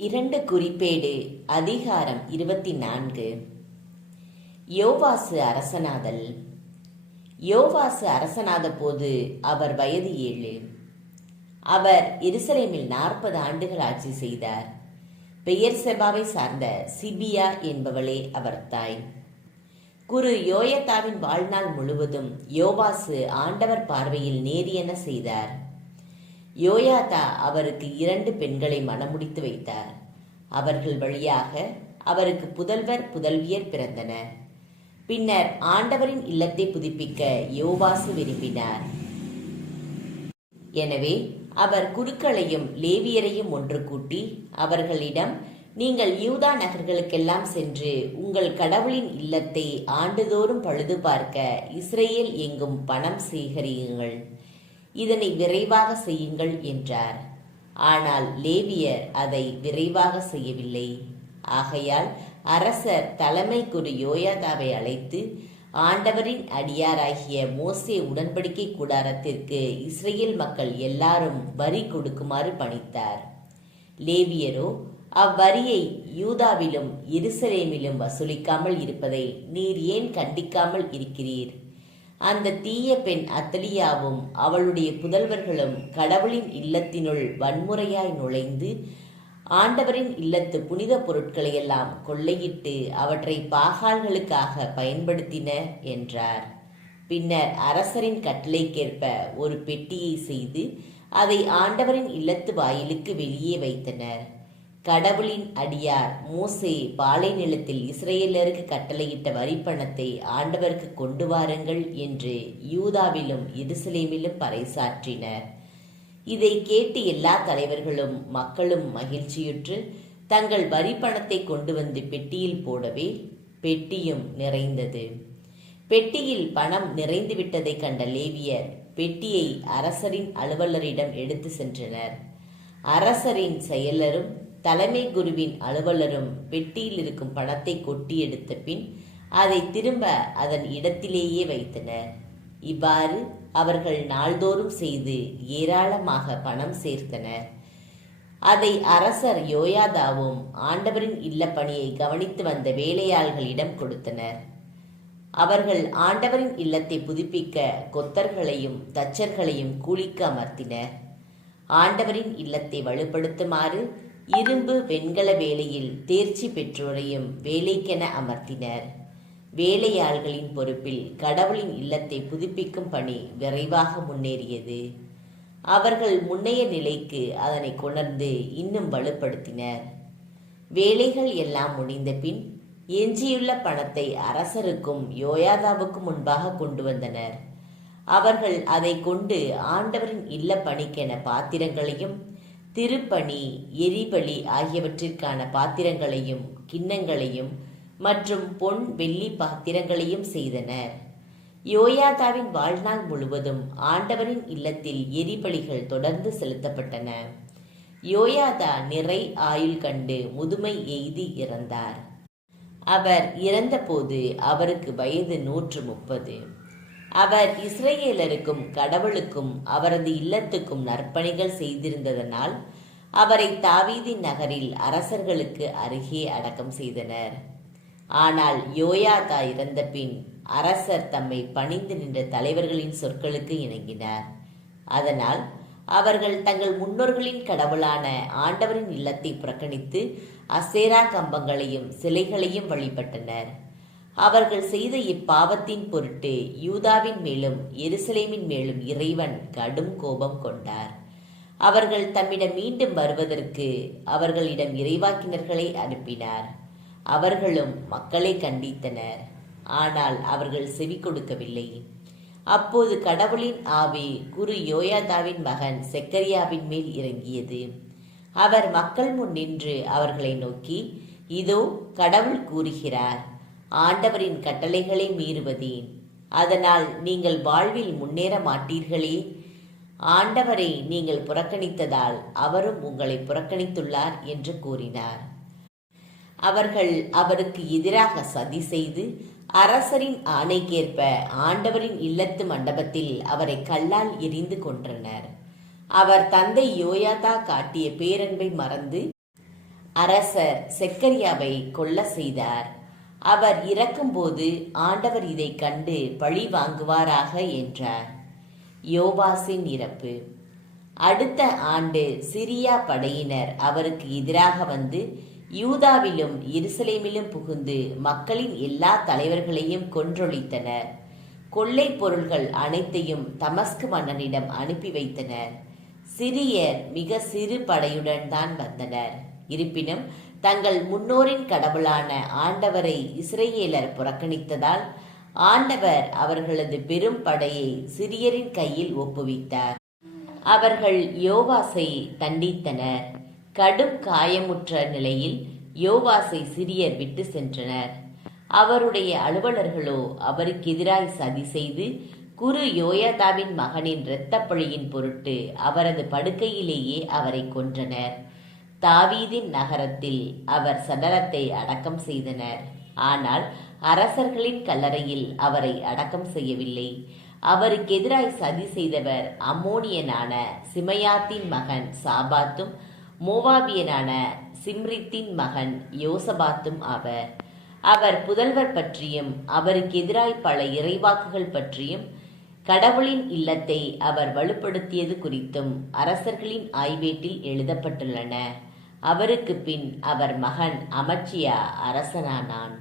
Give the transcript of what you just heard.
2 குறிப்பேடு அதிகாரம் 24. யோவாசு அரசனாதல். யோவாசு அரசனாத போது அவர் வயது 7. அவர் எருசலேமில் 40 ஆண்டுகள் ஆட்சி செய்தார். பெயர்செபாவை சார்ந்த சிபியா என்பவளே அவர் தாய். குரு யோயதாவின் வாழ்நாள் முழுவதும் யோவாசு ஆண்டவர் பார்வையில் நேரியன செய்தார். யோயாதா அவருக்கு 2 பெண்களை மணமுடித்து வைத்தார். அவர்கள் வழியாக அவருக்கு புதல்வர் புதல்வியர் பிறந்தனர். பின்னர் ஆண்டவரின் இல்லத்தை புதுப்பிக்க யோவாசு விரும்பினார். எனவே அவர் குருக்களையும் லேவியரையும் ஒன்று கூட்டி அவர்களிடம், நீங்கள் யூதா நகர்களுக்கெல்லாம் சென்று உங்கள் கடவுளின் இல்லத்தை ஆண்டுதோறும் பழுது பார்க்க இஸ்ரேல் எங்கும் பணம் சேகரியுங்கள், இதனை விரைவாக செய்யுங்கள் என்றார். ஆனால் லேவியர் அதை விரைவாக செய்யவில்லை. ஆகையால் அரசர் தலைமை குரு யோயாதாவை அழைத்து ஆண்டவரின் அடியாராகிய மோசே உடன்படிக்கை கூடாரத்திற்கு இஸ்ரேல் மக்கள் எல்லாரும் வரி கொடுக்குமாறு பணித்தார். லேவியரோ அவ்வரியை யூதாவிலும் எருசலேமிலும் வசூலிக்காமல் இருப்பதை நீர் ஏன் கண்டிக்காமல் இருக்கிறீர்? அந்த தீய பெண் அத்தலியாவும் அவளுடைய புதல்வர்களும் கடவுளின் இல்லத்தினுள் வன்முறையாய் நுழைந்து ஆண்டவரின் இல்லத்து புனித பொருட்களையெல்லாம் கொள்ளையிட்டு அவற்றை பாகால்களுக்காக பயன்படுத்தினர் என்றார். பின்னர் அரசரின் கட்டளைக்கேற்ப ஒரு பெட்டியை செய்து அதை ஆண்டவரின் இல்லத்து வாயிலுக்கு வெளியே வைத்தனர். கடவுளின் அடியார் மோசே பாலை நிலத்தில் இஸ்ரேலருக்கு கட்டளையிட்ட வரிப்பணத்தை ஆண்டவருக்கு கொண்டு வாருங்கள் என்று யூதாவிலும் எருசலேமிலும் பறைசாற்றினர். இதை கேட்டு எல்லா தலைவர்களும் மக்களும் மகிழ்ச்சியுற்று தங்கள் வரிப்பணத்தை கொண்டு வந்து பெட்டியில் போடவே பெட்டியும் நிறைந்தது. பெட்டியில் பணம் நிறைந்துவிட்டதை கண்ட லேவியர் பெட்டியை அரசரின் அலுவலரிடம் எடுத்து சென்றனர். அரசரின் செயலரும் தலைமை குருவின் அலுவலரும் பெட்டியில் இருக்கும் பணத்தை கொட்டி எடுத்த பின் அதை திரும்ப அதன் இடத்திலேயே வைத்தனர். இவ்வாறு அவர்கள் நாள்தோறும் செய்து ஏராளமாக பணம் சேர்த்தனர். அதை அரசர் யோயாதாவும் ஆண்டவரின் இல்ல பணியை கவனித்து வந்த வேலையாள்களிடம் கொடுத்தனர். அவர்கள் ஆண்டவரின் இல்லத்தை புதுப்பிக்க கொத்தர்களையும் தச்சர்களையும் கூலிக்கு அமர்த்தினர். ஆண்டவரின் இல்லத்தை வலுப்படுத்துமாறு இரும்பு வெண்கல வேலையில் தேர்ச்சி பெற்றோரையும் வேலைக்கென அமர்த்தினர். வேலையாள்களின் பொறுப்பில் கடவுளின் இல்லத்தை புதுப்பிக்கும் பணி விரைவாக முன்னேறியது. அவர்கள் முன்னைய நிலைக்கு அதனை கொணர்ந்து இன்னும் வலுப்படுத்தினர். வேலைகள் எல்லாம் முடிந்த பின் எஞ்சியுள்ள பணத்தை அரசருக்கும் யோயாதாவுக்கும் முன்பாக கொண்டு வந்தனர். அவர்கள் அதை கொண்டு ஆண்டவரின் இல்ல பணிக்கென பாத்திரங்களையும் திருப்பணி எரிபலி ஆகியவற்றிற்கான பாத்திரங்களையும் கிண்ணங்களையும் மற்றும் பொன் வெள்ளி பாத்திரங்களையும் செய்தனர். யோயாதாவின் வாழ்நாள் முழுவதும் ஆண்டவரின் இல்லத்தில் எரிபலிகள் தொடர்ந்து செலுத்தப்பட்டன. யோயாதா நிறை ஆயுள் கண்டு முதுமை எய்தி இறந்தார். அவர் இறந்தபோது அவருக்கு வயது 130. அவர் இஸ்ரேலருக்கும் கடவுளுக்கும் அவரது இல்லத்துக்கும் நற்பணிகள் செய்திருந்ததனால் அவரை தாவீதின் நகரில் அரசர்களுக்கு அருகே அடக்கம் செய்தனர். ஆனால் யோயாதா இறந்த பின் அரசர் தம்மை பணிந்து நின்ற தலைவர்களின் சொற்களுக்கு இணங்கினார். அதனால் அவர்கள் தங்கள் முன்னோர்களின் கடவுளான ஆண்டவரின் இல்லத்தை புறக்கணித்து அசேரா கம்பங்களையும் சிலைகளையும் வழிபட்டனர். அவர்கள் செய்த இப்பாவத்தின் பொருட்டு யூதாவின் மேலும் எருசலேமின் மேலும் இறைவன் கடும் கோபம் கொண்டார். அவர்கள் தம்மிடம் மீண்டும் வருவதற்கு அவர்களிடம் இறைவாக்கினர்களை அனுப்பினார். அவர்களும் மக்களை கண்டித்தனர். ஆனால் அவர்கள் செவி கொடுக்கவில்லை. அப்போது கடவுளின் ஆவி குரு யோயாதாவின் மகன் செக்கரியாவின் மேல் இறங்கியது. அவர் மக்கள் முன் நின்று அவர்களை நோக்கி, இதோ கடவுள் கூறுகிறார், ஆண்டவரின் கட்டளைகளை மீறுவதேன்? அதனால் நீங்கள் வாழ்வில் முன்னேற மாட்டீர்களே. ஆண்டவரை நீங்கள் புறக்கணித்ததால் அவரும் உங்களை புறக்கணித்துள்ளார் என்று கூறினார். அவர்கள் அவருக்கு எதிராக சதி செய்து அரசரின் ஆணைக்கேற்ப ஆண்டவரின் இல்லத்து மண்டபத்தில் அவரை கல்லால் எறிந்து கொன்றனர். அவர் தந்தை யோயாதா காட்டிய பேரன்பை மறந்து அரசர் செக்கரியாவை கொல்ல செய்தார். அவர் இறக்கும்போது ஆண்டவர் இதை கண்டு பழி வாங்குவாராக என்றார். யோவாசின் இறப்பு. அடுத்த ஆண்டு சிரியா படையினர் அவருக்கு எதிராக வந்து யூதாவிலும் எருசலேமிலும் புகுந்து மக்களின் எல்லா தலைவர்களையும் கொன்றொழித்தனர். கொள்ளை பொருள்கள் அனைத்தையும் தமஸ்கு மன்னனிடம் அனுப்பி வைத்தனர். சிரியர் மிக சிறு படையுடன் தான் வந்தனர். இருப்பினும் தங்கள் முன்னோரின் கடவுளான ஆண்டவரை இஸ்ரேலர் புறக்கணித்ததால் ஆண்டவர் அவர்களது பெரும் படையை சிரியரின் கையில் ஒப்புவித்தார். அவர்கள் யோவாசை தண்டித்தனர். கடும் காயமுற்ற நிலையில் யோவாசை சிரியர் விட்டு சென்றனர். அவருடைய அலுவலர்களோ அவருக்கு எதிராய் சதி செய்து குரு யோயாதாவின் மகனின் இரத்தப்பழியின் பொருட்டு அவரது படுக்கையிலேயே அவரை கொன்றனர். தாவீதின் நகரத்தில் அவர் சடலத்தை அடக்கம் செய்தனர். ஆனால் அரசர்களின் கல்லறையில் அவரை அடக்கம் செய்யவில்லை. அவருக்கு எதிராய் சதி செய்தவர் அம்மோனியனான சிமையாத்தின் மகன் சாபாத்தும் மோவாபியனான சிம்ரித்தின் மகன் யோசபாத்தும் ஆவர். அவர் புதல்வர் பற்றியும் அவருக்கு எதிராய் பல இறைவாக்குகள் பற்றியும் கடவுளின் இல்லத்தை அவர் வலுப்படுத்தியது குறித்தும் அரசர்களின் ஆய்வேட்டில் எழுதப்பட்டுள்ளன. அவருக்கு பின் அவர் மகன் அமச்சியா அரசனானான்.